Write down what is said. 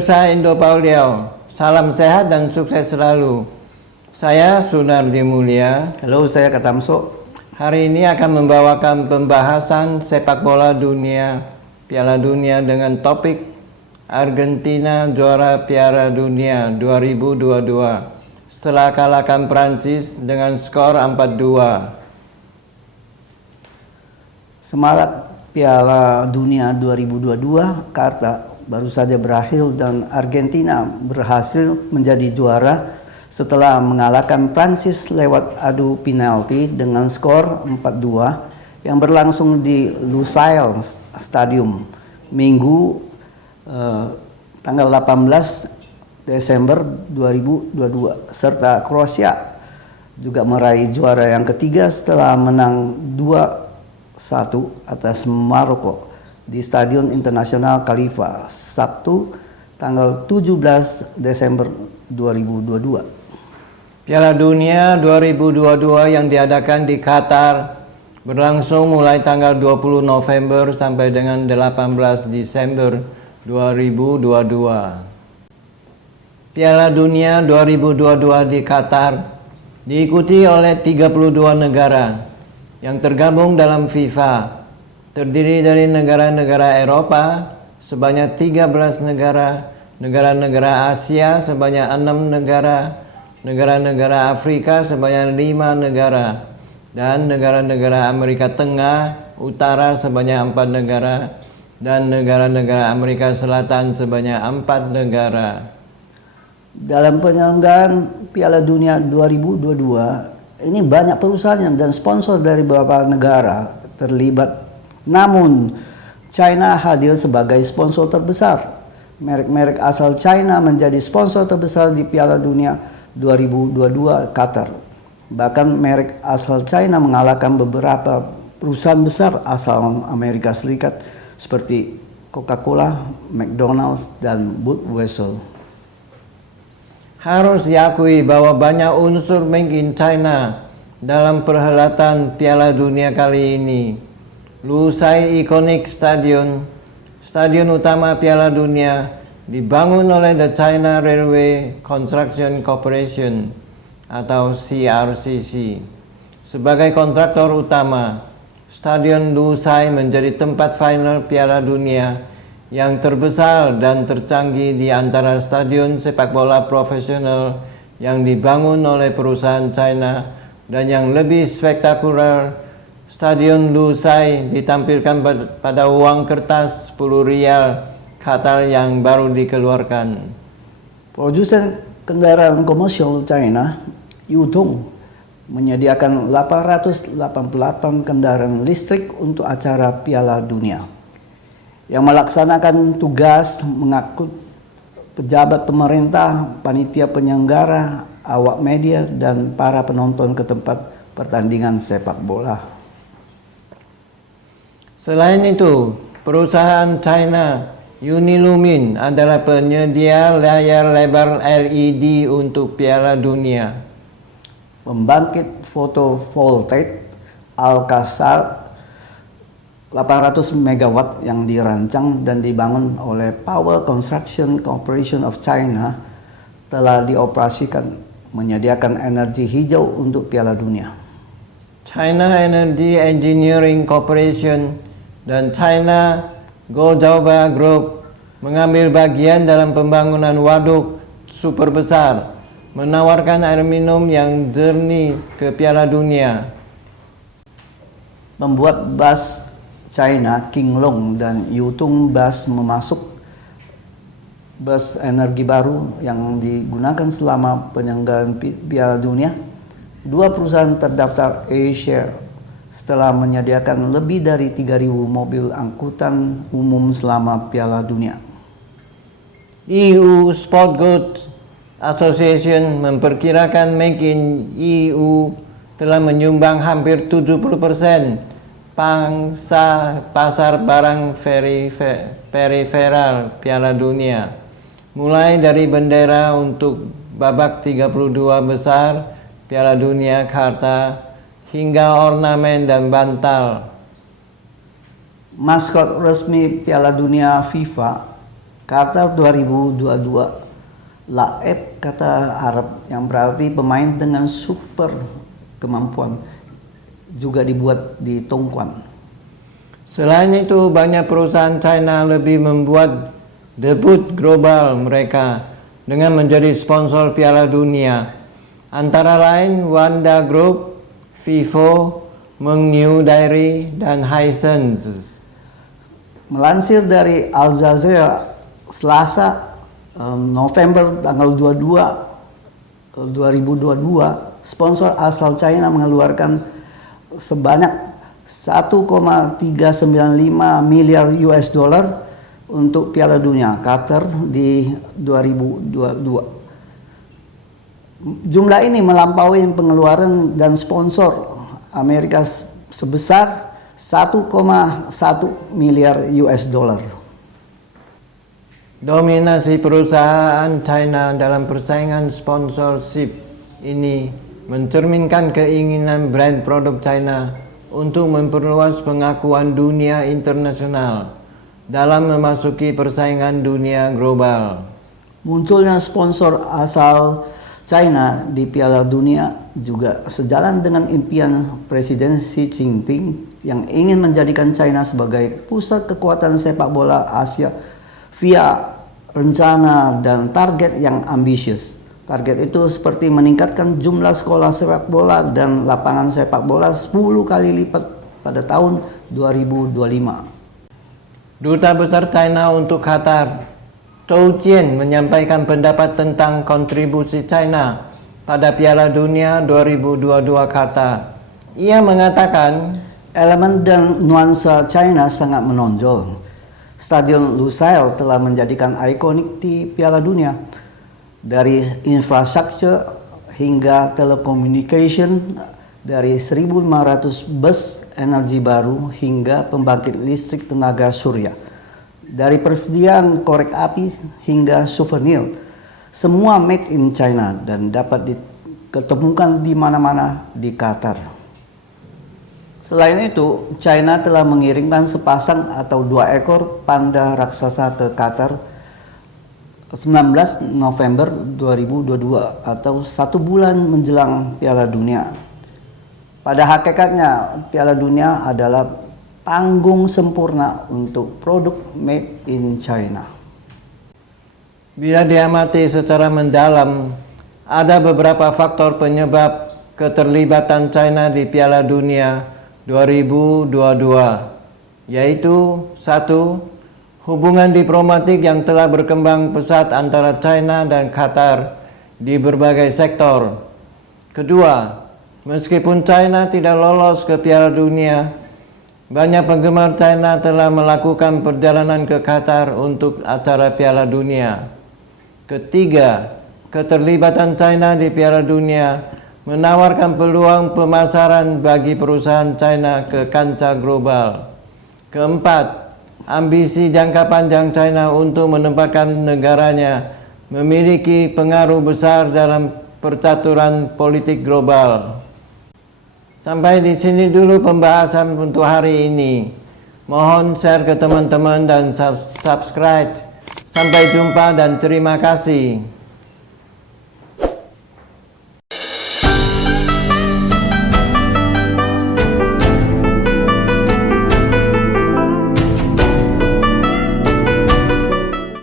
Pemirsa Indo Pauliau, salam sehat dan sukses selalu. Saya Sunardi Mulia. Halo, saya Katamso. Hari ini akan membawakan pembahasan sepak bola dunia, Piala Dunia dengan topik Argentina juara Piala Dunia 2022 setelah kalahkan Prancis dengan skor 4-2. Semangat Piala Dunia 2022 Qatar baru saja berakhir dan Argentina berhasil menjadi juara setelah mengalahkan Prancis lewat adu penalti dengan skor 4-2 yang berlangsung di Lusail Stadium Minggu tanggal 18 Desember 2022, serta Kroasia juga meraih juara yang ketiga setelah menang 2-1 atas Maroko di Stadion Internasional Khalifa Sabtu tanggal 17 Desember 2022. Piala Dunia 2022 yang diadakan di Qatar berlangsung mulai tanggal 20 November sampai dengan 18 Desember 2022. Piala Dunia 2022 di Qatar diikuti oleh 32 negara yang tergabung dalam FIFA, terdiri dari negara-negara Eropa sebanyak 13 negara, negara-negara Asia sebanyak 6 negara, negara-negara Afrika sebanyak 5 negara, dan negara-negara Amerika Tengah, Utara sebanyak 4 negara, dan negara-negara Amerika Selatan sebanyak 4 negara. Dalam penyelenggaraan Piala Dunia 2022 ini banyak perusahaan dan sponsor dari beberapa negara terlibat. Namun, China hadir sebagai sponsor terbesar. Merek-merek asal China menjadi sponsor terbesar di Piala Dunia 2022 Qatar. Bahkan merek asal China mengalahkan beberapa perusahaan besar asal Amerika Serikat seperti Coca-Cola, McDonald's, dan Budweiser. Harus diakui bahwa banyak unsur Make in China dalam perhelatan Piala Dunia kali ini. Lusail Iconic Stadium, stadion utama Piala Dunia, dibangun oleh The China Railway Construction Corporation atau CRCC. Sebagai kontraktor utama, Stadion Lusail menjadi tempat final Piala Dunia yang terbesar dan tercanggih di antara stadion sepak bola profesional yang dibangun oleh perusahaan China, dan yang lebih spektakuler, Stadion Lusail ditampilkan pada uang kertas 10 rial Qatar yang baru dikeluarkan. Produsen kendaraan komersial China, Yutong, menyediakan 888 kendaraan listrik untuk acara Piala Dunia. Yang melaksanakan tugas mengangkut pejabat pemerintah, panitia penyelenggara, awak media, dan para penonton ke tempat pertandingan sepak bola. Selain itu, perusahaan China Unilumin adalah penyedia layar lebar LED untuk Piala Dunia. Pembangkit fotovoltaik Alcasar 800 MW yang dirancang dan dibangun oleh Power Construction Corporation of China telah dioperasikan, menyediakan energi hijau untuk Piala Dunia. China Energy Engineering Corporation dan China Gozhouba Group mengambil bagian dalam pembangunan waduk super besar, menawarkan air minum yang jernih ke Piala Dunia. Membuat bus China Qinglong dan Yutong Bus memasuk bus energi baru yang digunakan selama penyelenggaraan Piala Dunia. Dua perusahaan terdaftar A-Share setelah menyediakan lebih dari 3.000 mobil angkutan umum selama Piala Dunia. EU Sport Goods Association memperkirakan Make in EU telah menyumbang hampir 70% pangsa pasar barang periferal Piala Dunia, mulai dari bendera untuk babak 32 besar Piala Dunia Qatar hingga ornamen dan bantal. Maskot resmi Piala Dunia FIFA Qatar 2022. Laib kata Arab yang berarti pemain dengan super kemampuan, juga dibuat di Tongguan. Selain itu, banyak perusahaan China lebih membuat debut global mereka dengan menjadi sponsor Piala Dunia. Antara lain Wanda Group, Vivo, Mengniu Dairy, dan Hisense. Melansir dari Al Jazeera, Selasa November tanggal 22 2022, sponsor asal China mengeluarkan sebanyak 1,395 miliar US dollar untuk Piala Dunia Qatar di 2022. Jumlah ini melampaui pengeluaran dan sponsor Amerika sebesar 1,1 miliar US dollar. Dominasi perusahaan China dalam persaingan sponsorship ini mencerminkan keinginan brand produk China untuk memperluas pengakuan dunia internasional dalam memasuki persaingan dunia global. Munculnya sponsor asal China di Piala Dunia juga sejalan dengan impian Presiden Xi Jinping yang ingin menjadikan China sebagai pusat kekuatan sepak bola Asia via rencana dan target yang ambisius. Target itu seperti meningkatkan jumlah sekolah sepak bola dan lapangan sepak bola 10 kali lipat pada tahun 2025. Duta Besar China untuk Qatar, Zhou Jian, menyampaikan pendapat tentang kontribusi China pada Piala Dunia 2022 Qatar. Ia mengatakan, elemen dan nuansa China sangat menonjol. Stadion Lusail telah menjadikan ikonik di Piala Dunia. Dari infrastruktur hingga telekomunikasi, dari 1.500 bus energi baru hingga pembangkit listrik tenaga surya. Dari persediaan korek api hingga souvenir, semua made in China dan dapat diketemukan di mana-mana di Qatar. Selain itu, China telah mengirimkan sepasang atau 2 ekor panda raksasa ke Qatar 19 November 2022 atau 1 bulan menjelang Piala Dunia. Pada hakikatnya, Piala Dunia adalah panggung sempurna untuk produk made in China. bila diamati secara mendalam, ada beberapa faktor penyebab keterlibatan China di Piala Dunia 2022, yaitu 1. Hubungan diplomatik yang telah berkembang pesat antara China dan Qatar di berbagai sektor. Kedua, meskipun China tidak lolos ke Piala Dunia, banyak penggemar China telah melakukan perjalanan ke Qatar untuk acara Piala Dunia. Ketiga, keterlibatan China di Piala Dunia menawarkan peluang pemasaran bagi perusahaan China ke kancah global. Keempat, ambisi jangka panjang China untuk menempatkan negaranya memiliki pengaruh besar dalam percaturan politik global. Sampai di sini dulu pembahasan untuk hari ini. Mohon share ke teman-teman dan subscribe. Sampai jumpa dan terima kasih.